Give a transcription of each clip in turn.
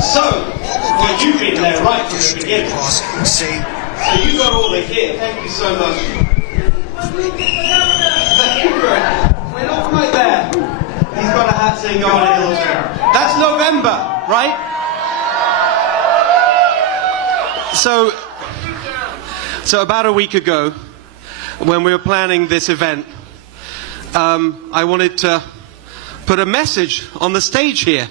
So, well, you've been there right from the beginning. So you got all the gear. Thank you so much. Thank you very much. We're not quite there. He's got a hat saying go on a Hilton. That's November, right? So about a week ago, when we were planning this event, I wanted to put a message on the stage here.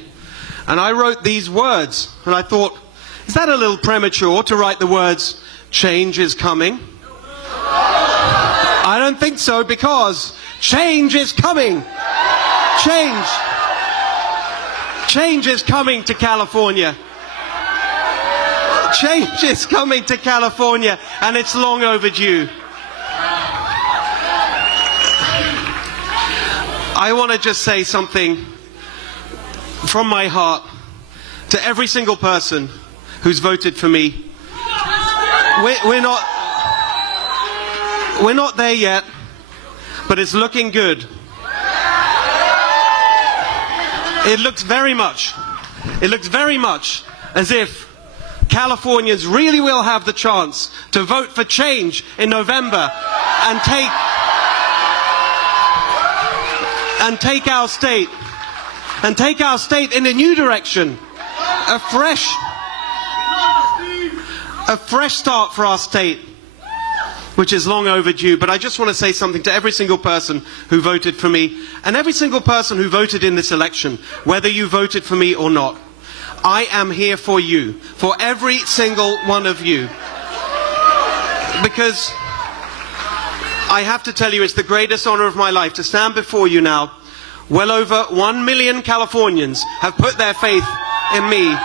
And I wrote these words, and I thought, is that a little premature to write the words, change is coming? I don't think so, because change is coming. Change is coming to California. Change is coming to California, and it's long overdue. I want to just say something from my heart to every single person who's voted for me. We're not there yet, but it's looking good. It looks very much as if Californians really will have the chance to vote for change in November and take our state in a new direction, a fresh start for our state, which is long overdue. But I just want to say something to every single person who voted for me, and every single person who voted in this election, whether you voted for me or not. I am here for you, for every single one of you. Because I have to tell you, it's the greatest honor of my life to stand before you now. Well over 1 million Californians have put their faith in me.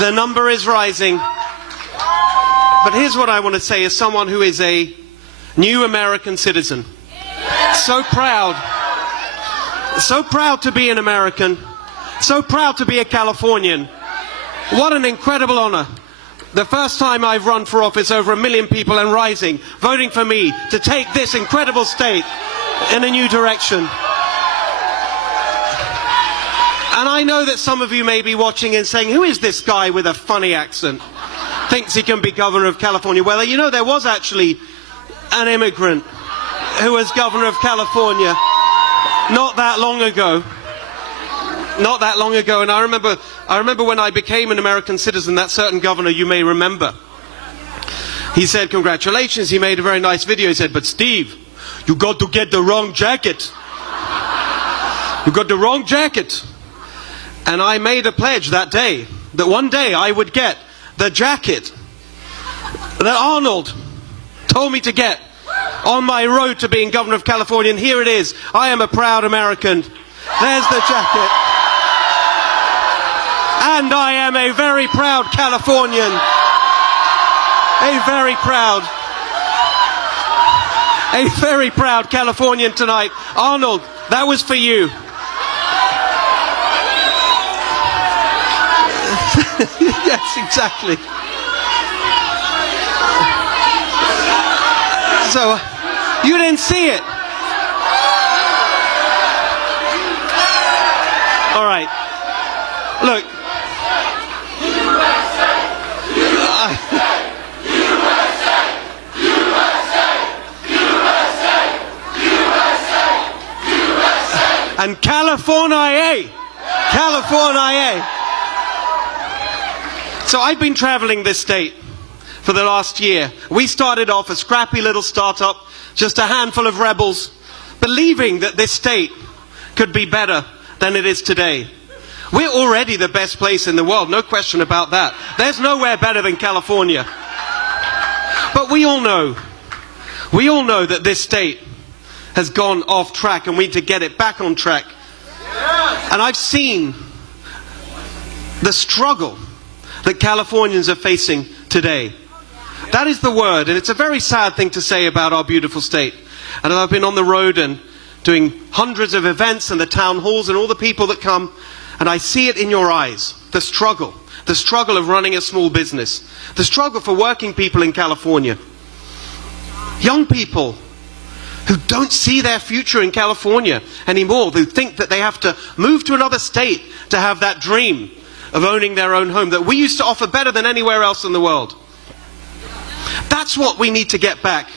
The number is rising. But here's what I want to say as someone who is a new American citizen. So proud to be an American. So proud to be a Californian. What an incredible honor. The first time I've run for office, over 1 million people and rising, voting for me to take this incredible state in a new direction. And I know that some of you may be watching and saying, who is this guy with a funny accent? Thinks he can be governor of California. Well, you know, there was actually an immigrant who was governor of California not that long ago. Not that long ago, and I remember when I became an American citizen, that certain governor you may remember. He said, congratulations, he made a very nice video. He said, but Steve, you got to get the wrong jacket. You got the wrong jacket. And I made a pledge that day, that one day I would get the jacket that Arnold told me to get on my road to being governor of California, and here it is. I am a proud American. There's the jacket. And I am a very proud Californian. A very proud Californian tonight. Arnold, that was for you. Yes, exactly. So, you didn't see it. All right. Look. And California. So I've been traveling this state for the last year. We started off a scrappy little startup, just a handful of rebels, believing that this state could be better than it is today. We're already the best place in the world, no question about that. There's nowhere better than California. But we all know that this state has gone off track, and we need to get it back on track. And I've seen the struggle that Californians are facing today. That is the word, and it's a very sad thing to say about our beautiful state. And I've been on the road and doing hundreds of events and the town halls and all the people that come, and I see it in your eyes, the struggle of running a small business, the struggle for working people in California. Young people who don't see their future in California anymore, who think that they have to move to another state to have that dream of owning their own home that we used to offer better than anywhere else in the world. That's what we need to get back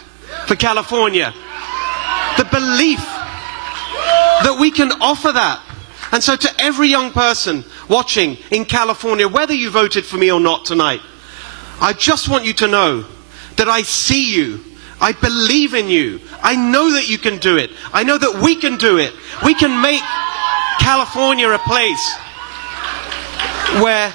for California. The belief that we can offer that. And so to every young person watching in California, whether you voted for me or not tonight, I just want you to know that I see you. I believe in you. I know that you can do it. I know that we can do it. We can make California a place where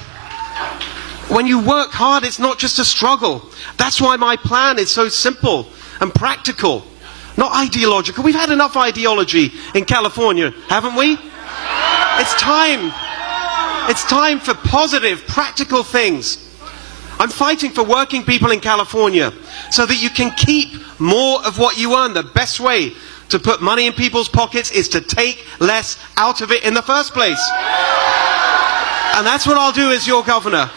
when you work hard, it's not just a struggle. That's why my plan is so simple and practical, not ideological. We've had enough ideology in California, haven't we? It's time. It's time for positive, practical things. I'm fighting for working people in California so that you can keep more of what you earn. The best way to put money in people's pockets is to take less out of it in the first place. And that's what I'll do as your governor.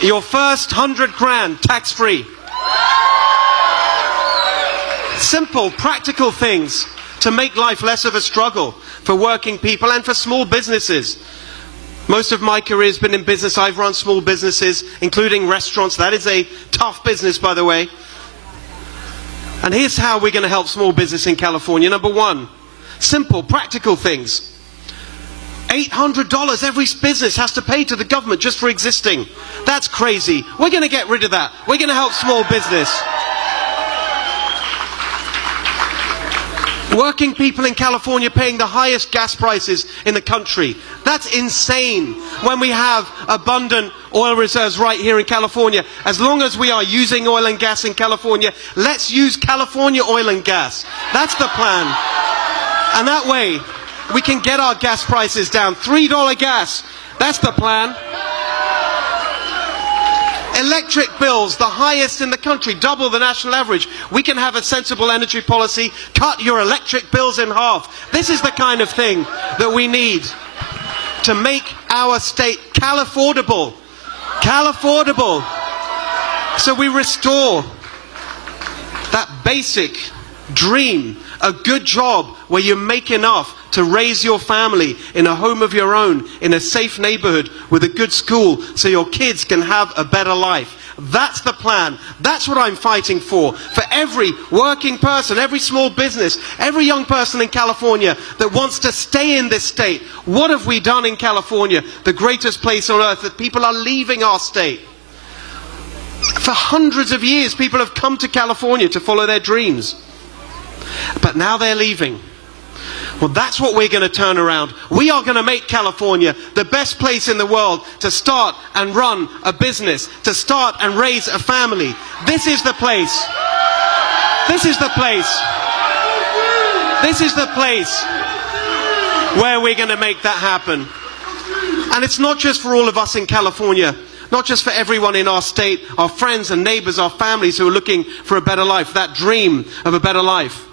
Your first 100 grand tax-free. Simple, practical things to make life less of a struggle for working people and for small businesses. Most of my career has been in business. I've run small businesses, including restaurants. That is a tough business, by the way. And here's how we're going to help small business in California. Number one, simple, practical things. $800 every business has to pay to the government just for existing. That's crazy. We're going to get rid of that. We're going to help small business. Working people in California paying the highest gas prices in the country. That's insane when we have abundant oil reserves right here in California. As long as we are using oil and gas in California, let's use California oil and gas. That's the plan. And that way, we can get our gas prices down. $3 gas. That's the plan. Electric bills, the highest in the country, double the national average. We can have a sensible energy policy, cut your electric bills in half. This is the kind of thing that we need to make our state Cal-affordable. Cal-affordable. So we restore that basic dream, a good job where you make enough to raise your family in a home of your own, in a safe neighborhood with a good school so your kids can have a better life. That's the plan. That's what I'm fighting for every working person, every small business, every young person in California that wants to stay in this state. What have we done in California, the greatest place on earth, that people are leaving our state? For hundreds of years, people have come to California to follow their dreams. But now they're leaving. Well, that's what we're going to turn around. We are going to make California the best place in the world to start and run a business, to start and raise a family. This is the place. This is the place. This is the place where we're going to make that happen. And it's not just for all of us in California, not just for everyone in our state, our friends and neighbors, our families who are looking for a better life, that dream of a better life.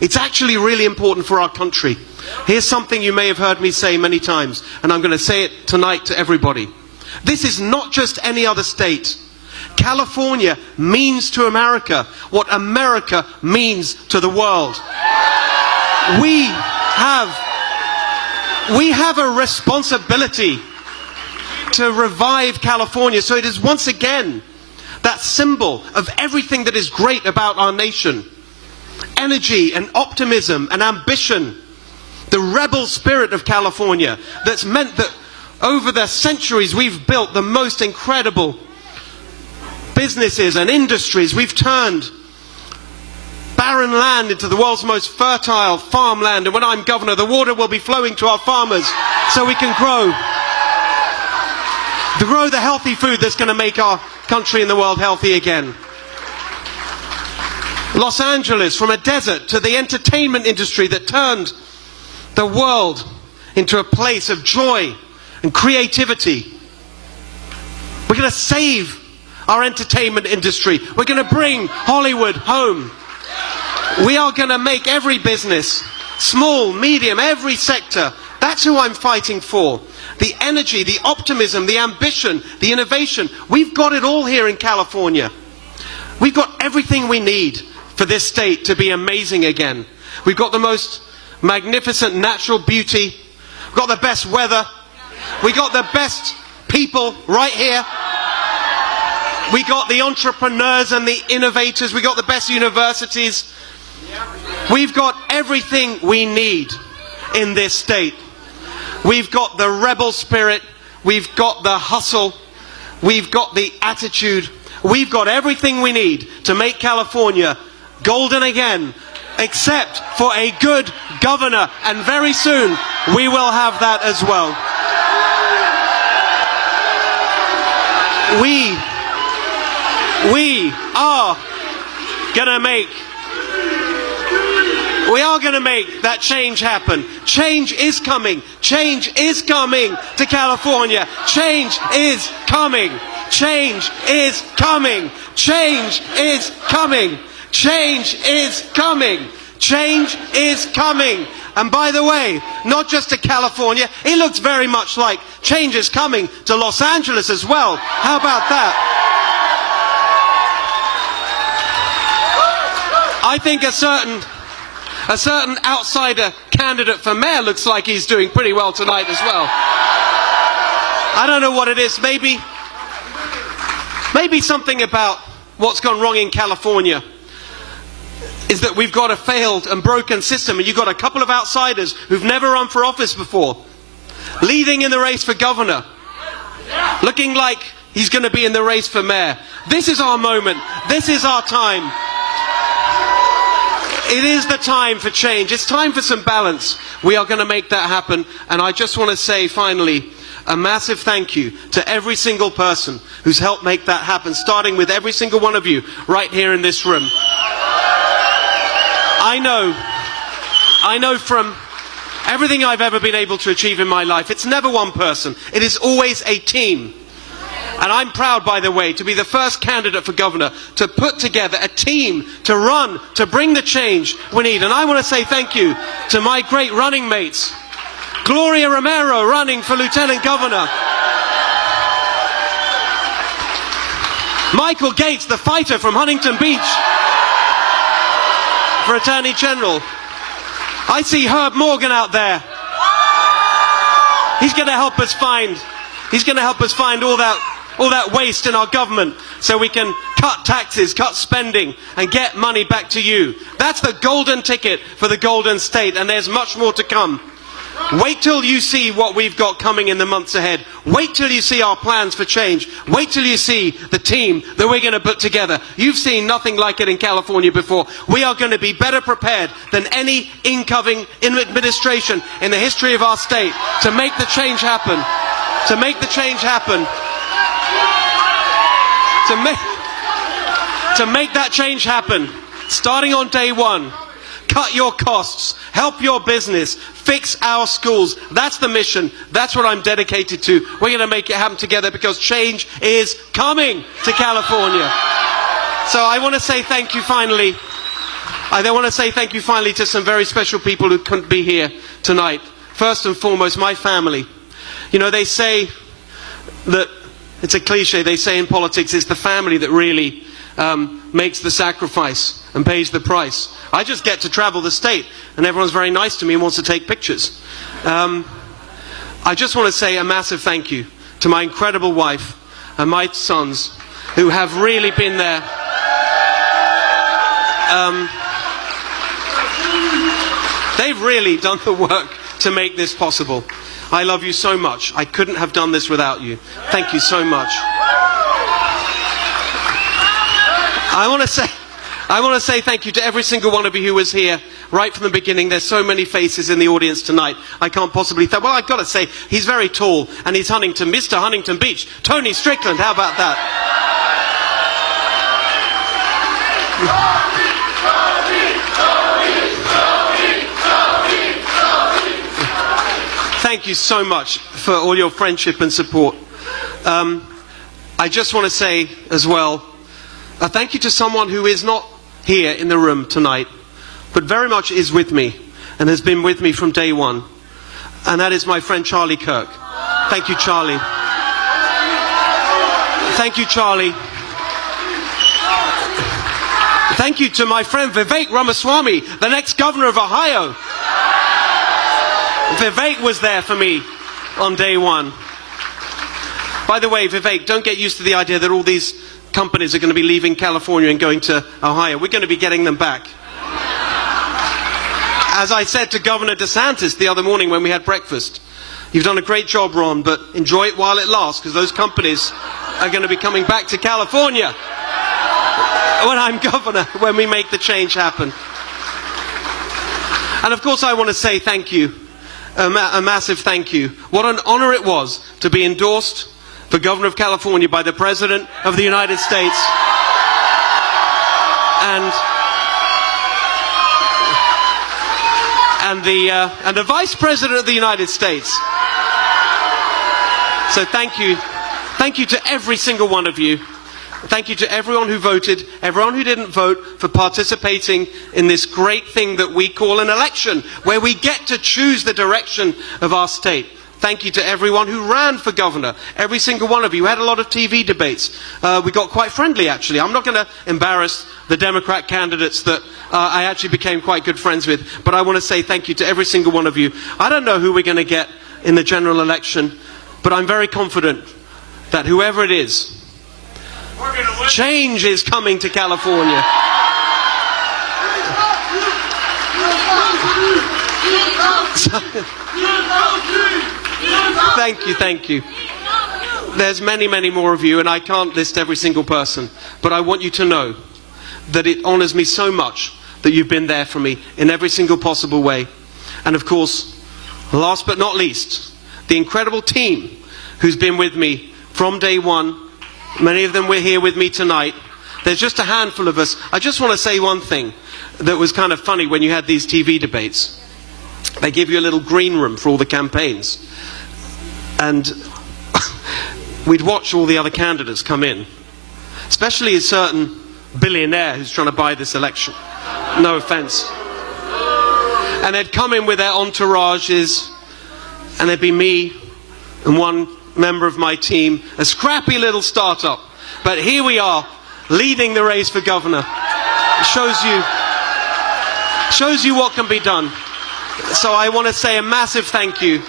It's actually really important for our country. Here's something you may have heard me say many times, and I'm going to say it tonight to everybody. This is not just any other state. California means to America what America means to the world. We have a responsibility to revive California, so it is once again that symbol of everything that is great about our nation. Energy and optimism and ambition, the rebel spirit of California that's meant that over the centuries we've built the most incredible businesses and industries. We've turned barren land into the world's most fertile farmland, and when I'm governor, the water will be flowing to our farmers so we can grow the healthy food that's going to make our country and the world healthy again. Los Angeles, from a desert to the entertainment industry that turned the world into a place of joy and creativity. We're going to save our entertainment industry. We're going to bring Hollywood home. We are going to make every business, small, medium, every sector. That's who I'm fighting for. The energy, the optimism, the ambition, the innovation. We've got it all here in California. We've got everything we need for this state to be amazing again. We've got the most magnificent natural beauty. We've got the best weather. We've got the best people right here. We got the entrepreneurs and the innovators. We got the best universities. We've got everything we need in this state. We've got the rebel spirit. We've got the hustle. We've got the attitude. We've got everything we need to make California golden again, except for a good governor. And very soon we will have that as well. We are going to make that change happen. Change is coming. Change is coming to California. Change is coming. Change is coming. Change is coming. Change is coming. Change is coming. And by the way, not just to California, it looks very much like change is coming to Los Angeles as well. How about that? I think a certain outsider candidate for mayor looks like he's doing pretty well tonight as well. I don't know what it is. Maybe something about what's gone wrong in California is that we've got a failed and broken system, and you've got a couple of outsiders who've never run for office before, leading in the race for governor, looking like he's going to be in the race for mayor. This is our moment. This is our time. It is the time for change. It's time for some balance. We are going to make that happen. And I just want to say, finally, a massive thank you to every single person who's helped make that happen, starting with every single one of you right here in this room. I know from everything I've ever been able to achieve in my life, it's never one person. It is always a team. And I'm proud, by the way, to be the first candidate for governor to put together a team to run, to bring the change we need. And I want to say thank you to my great running mates. Gloria Romero running for lieutenant governor. Michael Gates, the fighter from Huntington Beach, for attorney general. I see Herb Morgan out there. He's going to help us find all that waste in our government so we can cut taxes, cut spending, and get money back to you. That's the golden ticket for the Golden State, and there's much more to come. Wait till you see what we've got coming in the months ahead. Wait till you see our plans for change. Wait till you see the team that we're going to put together. You've seen nothing like it in California before. We are going to be better prepared than any incoming administration in the history of our state to make the change happen. To make the change happen. To make that change happen, starting on day one. Cut your costs, help your business, fix our schools. That's the mission. That's what I'm dedicated to. We're going to make it happen together because change is coming to California. So I want to say thank you finally. I want to say thank you finally to some very special people who couldn't be here tonight. First and foremost, my family. You know, they say that, it's a cliche, they say in politics, it's the family that really makes the sacrifice and pays the price. I just get to travel the state and everyone's very nice to me and wants to take pictures. I just want to say a massive thank you to my incredible wife and my sons who have really been there. They've really done the work to make this possible. I love you so much. I couldn't have done this without you. Thank you so much. I want to say thank you to every single one of you who was here right from the beginning. There's so many faces in the audience tonight. I can't possibly well, I've got to say, he's very tall and he's Mr. Huntington Beach. Tony Strickland, how about that? Thank you so much for all your friendship and support. I just want to say as well, thank you to someone who is not here in the room tonight, but very much is with me and has been with me from day one. And that is my friend Charlie Kirk. Thank you, Charlie. Thank you, Charlie. Thank you to my friend Vivek Ramaswamy, the next governor of Ohio. Vivek was there for me on day one. By the way, Vivek, don't get used to the idea that all these companies are going to be leaving California and going to Ohio. We're going to be getting them back. As I said to Governor DeSantis the other morning when we had breakfast, you've done a great job, Ron, but enjoy it while it lasts, because those companies are going to be coming back to California when I'm governor, when we make the change happen. And of course I want to say thank you, a massive thank you. What an honor it was to be endorsed for Governor of California by the President of the United States and the Vice President of the United States. So thank you to every single one of you. Thank you to everyone who voted, everyone who didn't vote, for participating in this great thing that we call an election, where we get to choose the direction of our state. Thank you to everyone who ran for governor, every single one of you. We had a lot of TV debates. We got quite friendly, actually. I'm not going to embarrass the Democrat candidates that I actually became quite good friends with, but I want to say thank you to every single one of you. I don't know who we're going to get in the general election, but I'm very confident that whoever it is, change is coming to California. Thank you. There's many, many more of you, and I can't list every single person, but I want you to know that it honors me so much that you've been there for me in every single possible way. And of course, last but not least, the incredible team who's been with me from day one. Many of them were here with me tonight. There's just a handful of us. I just want to say one thing that was kind of funny when you had these TV debates. They give you a little green room for all the campaigns. And we'd watch all the other candidates come in, especially a certain billionaire who's trying to buy this election. No offense. And they'd come in with their entourages, and there'd be me and one member of my team, a scrappy little startup. But here we are, leading the race for governor. It shows you what can be done. So I want to say a massive thank you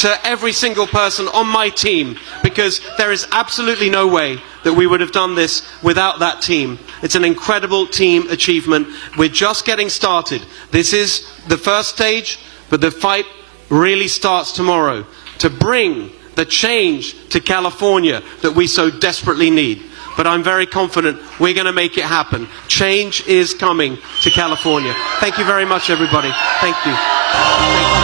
to every single person on my team, because there is absolutely no way that we would have done this without that team. It's an incredible team achievement. We're just getting started. This is the first stage, but the fight really starts tomorrow to bring the change to California that we so desperately need. But I'm very confident we're going to make it happen. Change is coming to California. Thank you very much, everybody. Thank you.